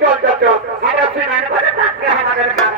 চল চল চল আমরা সিনেমা করে তাকে আমাদের কাজ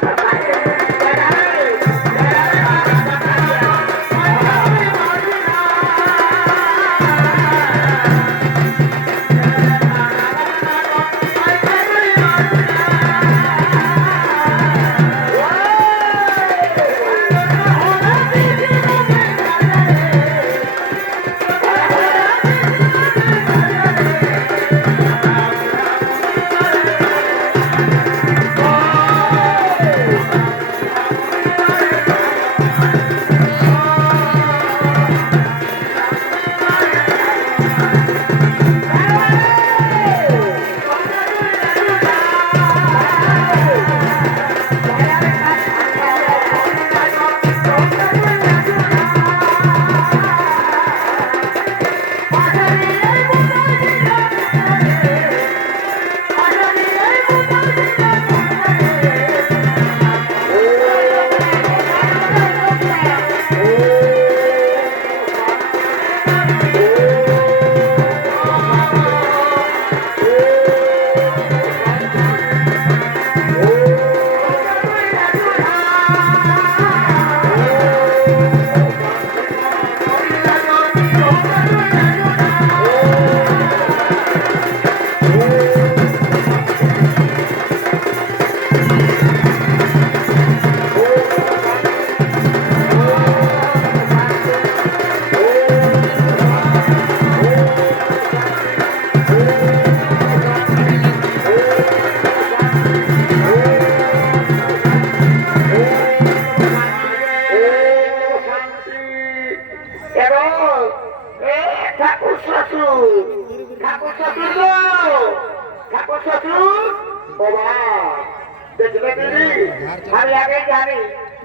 আমি আগে জানি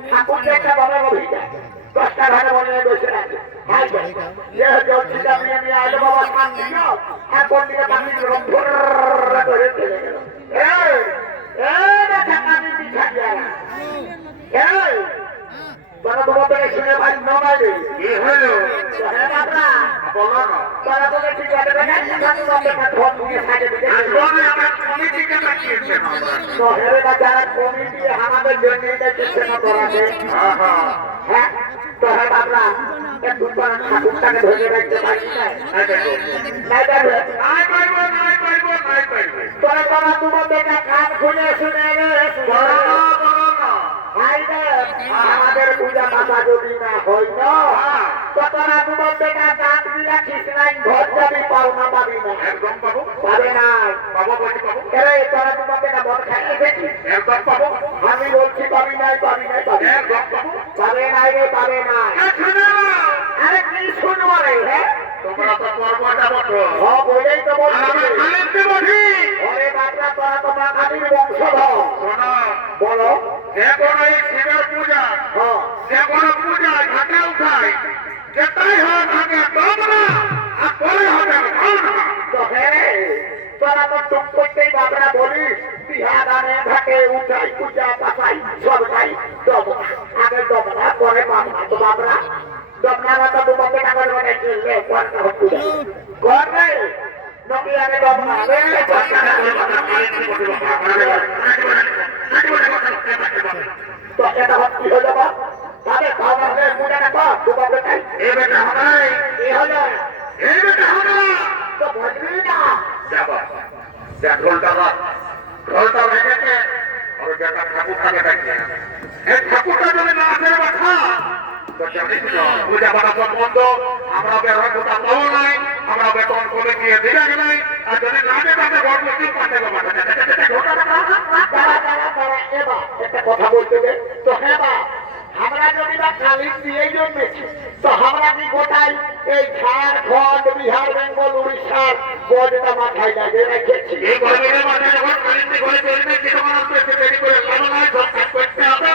ঠাকুর একটা বড় অভিজ্ঞতা 10টা ঘরে বলে বসে আছে বাবা শান্তি আর কোন দিকে পানি করে চলে গেল তোমাদের শুনে ভাই নয় আমাদের জন্য হ্যাঁ তো হ্যাঁ বাবরা ঠাকুরটাকে ধরে রাখতে পারি তোরা তোরা তোমাদের কান খুলে শুনে আমাদের পূজা পাতা যদি না হয় না তোরা তোমার বেটা দাঁত দিলা ঠিক নাই ঘর যাবি পাও না পাবি না একদম পাবো পাবে না পাবো এরে তোরা তোমার বেটা মদ খাই এসেছি একদম পাবো আমি বলছি পাবি নাই পাবি নাই পাবি একদম পাবো পাবে নাই রে পাবে না আরে কি শুনবো রে হ্যাঁ তোমরা তো পর্বটা বটো হ্যাঁ বলেই তো বলছি কালেতে বলি ওরে বাবা তোরা তোমার কালির বংশধর শোনো বলো যে কোনো এই শিবের পূজা যে কোনো পূজা ঘাটে উঠায় যেটাই হোক আগে তোমরা আর পরে হবে তোরা তো টুক করতেই বাবরা বলিস বিহা গানে ঘাটে উঠাই পূজা পাশাই সবটাই আগে দমনা পরে বাবরা তো বাবরা দমনারা তো তোমাকে টাকার মানে কিনলে করে নকি আগে দমনা তো এটা কি হয়ে যাবো তাদের খাওয়া পূজা না কর তোমাকে তাই এ বেটা হবে এ হলো এ বেটা হবে তো বলবি না যাবো যা ঢোলটা ভেঙেছে আর যেটা ঠাকুর থাকে দেখে এই ঠাকুরটা যদি না আসে বাছা তো জানিস না পূজা করা বন্ধ আমরা বেতন কোথা পাবো নাই আমরা বেতন করে দিয়ে দিলে নাই আর যদি না দেয় তাহলে ঘর লোক পাঠে একটা কথা বলতে দে তো হ্যাঁ বা আমরা যদি বা কালির দিয়ে জন্মেছি তো আমরা কি গোটাই এই ঝাড়খণ্ড বিহার বেঙ্গল উড়িষ্যার বড়টা মাথায় লাগিয়ে রেখেছি এই গরমের মাথায় যখন কালিতে ঘরে চলবে কি তোমার আসতে দেরি করে লাভ নাই সব কাজ করতে হবে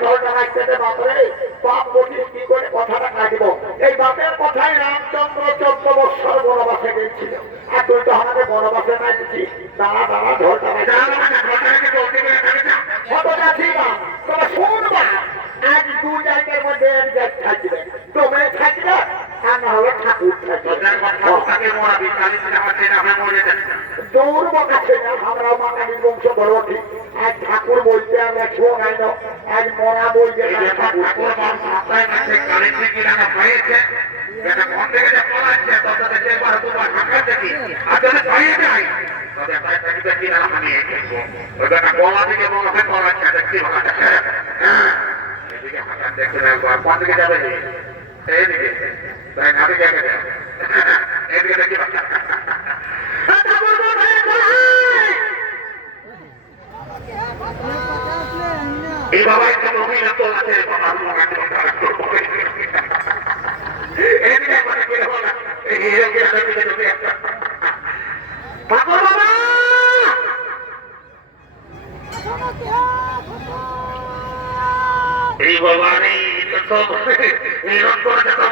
ঢোলটা রাখতে দে বাপরে বাপ বলিস কি করে কথাটা কাটব এই বাপের কথাই রামচন্দ্র 14 বৎসর বনবাসে গেছিল আর তুই তো আমাদের বনবাসে নাই দিচ্ছিস দাঁড়া ঢোলটা তবে শুনবা আজ 2 জায়গার মধ্যে এক জায়গায় থাকবে তুমি থাকবে আর না হলে ঠাকুর থাকবে আগে মরাবি কালী আমার ছেলে আমরা মরে যাচ্ছি দৌড় বাঁকাছে না আমরাও বাঙালির বংশ বড় ঠিক এক ঠাকুর বলতে আমরা ছো নাই না এক মরা বলতে ঠাকুর সপ্তাহে মাসে কালী থেকে রাখা হয়েছে এটা মন থেকে যে পড়াচ্ছে ততটা যে বার দুবার ঢাকা দেখি আর যদি পাইয়ে যায় তবে তাকে দেখি না আমি ওই বেটা গলা থেকে মনে পড়াচ্ছে দেখছি হ্যাঁ এদিকে হাঁটান দেখছি না কোন দিকে যাবে এইদিকে তাই না দিকে এদিকে দেখি এই বাবা একটা মহিলা তো আছে বাবা এদিকে মানে কি হলো এইদিকে দেখি তুমি একটা বাবা বাবা এই বাবা নেই তো সব এই রকম যত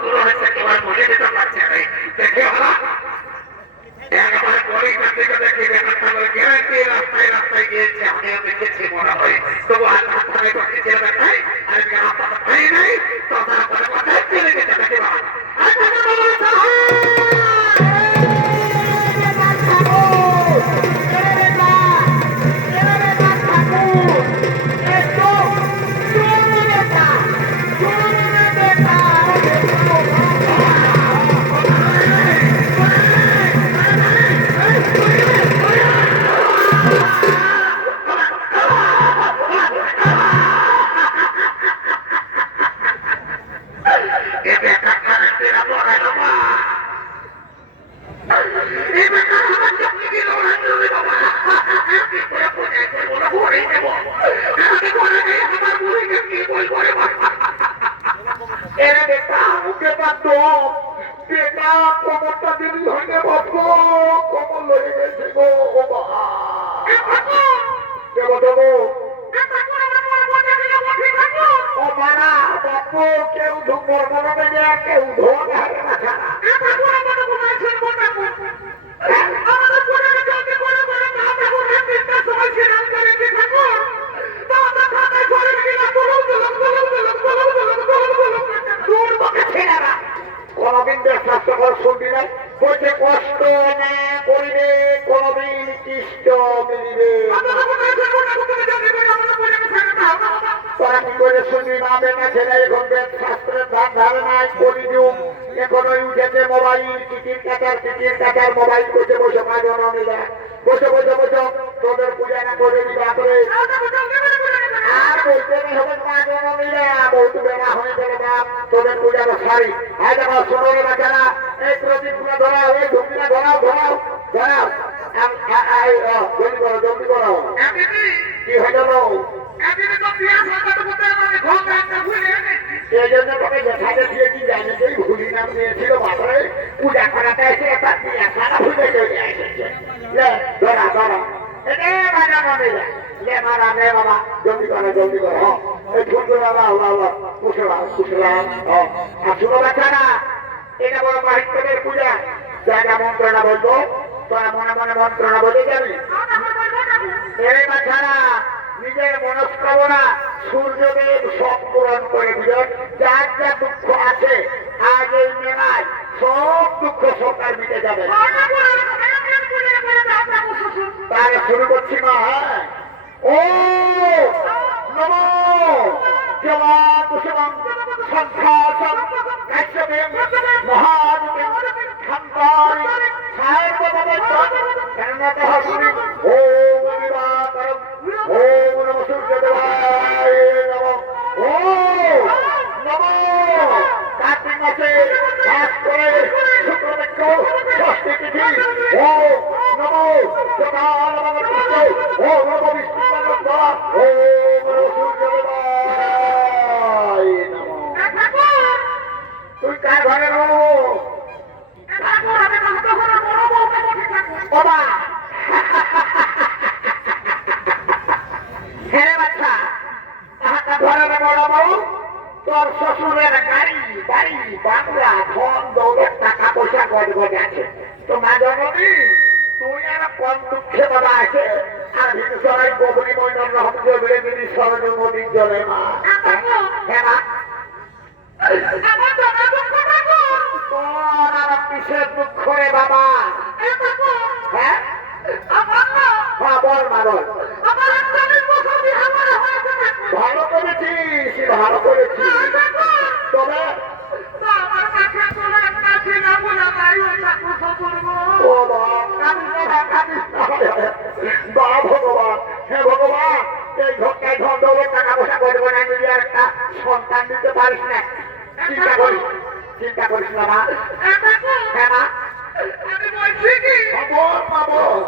পুরো হয়েছে তোমার মনে যেতে পারছে না দেখে বাবা একবার পরে কাছে দেখি গ্যারান্টি রাস্তায় রাস্তায় গিয়েছে আমিও দেখেছি মনে হয় তবু আর রাস্তায় করতে চেয়ে নাই আর রাস্তা পাই নাই তো তারপরে কোথায় চলে যেতে দেখি বাবা কেউ ধুমর মনে কেউ ধোয়া কোনদিন স্বাস্থ্যকর শুনবি না বলছে কষ্ট না করিবে কোনদিন কৃষ্ট মিলিবে তোরা কি করে শুনবি না বেটা ছেলে এখন শাস্ত্রের ধার ধারে নাই কলিযুগ এখন ওই উঠেছে মোবাইল টিকিট কাটার মোবাইল বসে বসে মাঝে নিলে বসে তোদের পূজা না করে দিবা করে আর বলতে নেই হবে মাঝে নিলে বহুত বেড়া হয়ে গেলে বাপ তোদের পূজার সারি হ্যাঁ দেখো শোনো বাচ্চারা এই প্রদীপ গুলো ধরাও এই ঢুকিনা ধরাও জলদি করো কি হয়ে গেল এই জন্য তোকে যেখানে দিয়েছি জানি যে ভুলি নাম নিয়েছিল বাপরে পূজা করাতে এসে একটা বিয়া সারা ভুলে চলে এসেছে ধরা বাবা জলদি করো এই ঝুঁকো বাবা কুশলাম আর শুনো বাচ্চারা এটা বড় মাহিত্যের পূজা জায়গা মন্ত্রণা বলবো তোরা মনে মনে মন্ত্রণা বলে যাবি বাচ্চারা নিজের মনস্কামনা সূর্যদেব সব পূরণ করে দিলেন যার যা দুঃখ আছে আজ এই মেলায় সব দুঃখ সরকার মিটে যাবে তাহলে শুরু করছি মা ও নমো জমা কুসুমম সংখ্যাসম কাশ্যপেম মহারূপেম খান্তারি সাহেবভবত্তম কর্ণতঃ শুনি ওম দিবাকরম ওম নমঃ সূর্যদেবায় নমঃ ওম নমঃ কার্তিক মাসে বাস করে শুক্লপক্ষ ষষ্ঠী তিথি ওম নমঃ সকালভগবৎ ওম নমঃ বিষ্ণুপদ ওম নমঃ সূর্যদেবায় নমঃ তুই কার ঘরে রো বাবা ছেলে বাচ্চা তাহাটা ঘরে বড় বউ তোর শ্বশুরের গাড়ি বাড়ি বাংলা ধন দৌলত টাকা পয়সা গজ আছে তো মা জননী তুই আর কম দুঃখে বাবা আছে আর হিন্দুসরাই ববরি মৈনর রহমজ বেড়ে দিদি সরজ নদীর জলে মা হ্যাঁ মা তোর আর কিসের দুঃখ রে বাবা? হ্যাঁ হ্যাঁ বল মা বল। ভালো করেছিস ভালো করেছিস, তবে ও বাবা কাঁদিস না, বা ভগবান, হে ভগবান, এই ঘরটায় ধন দৌলত টাকা পয়সা করবো না, যদি আর একটা সন্তান দিতে পারিস না। চিন্তা করিস না মা। হ্যাঁ মা বল মা বল।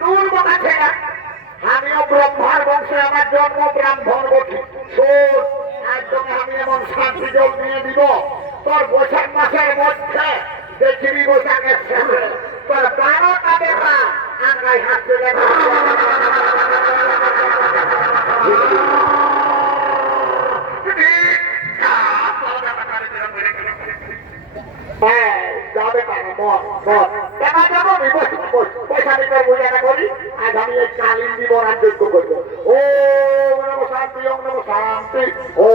দূর বোকা ছেলে, আমিও ব্রহ্মার বংশে, আমার জন্ম ব্রাহ্মণ বটি। শোন, আজ তোকে আমি এমন শান্তি জল দিয়ে দিব, তোর বৈশাখ মাসের মধ্যে দেখিবি বৈশাখের শেষে তোর 12টা দেখা আঙ্গায় হাত তুলে যাবে টাকা মন মন টাকা যাবো পয়সা দিতে বোঝাটা করি। আজ আমি এই কালীন জীবন আর যোগ্য করবো। ও নম শান্তি, ওম নম শান্তি, ও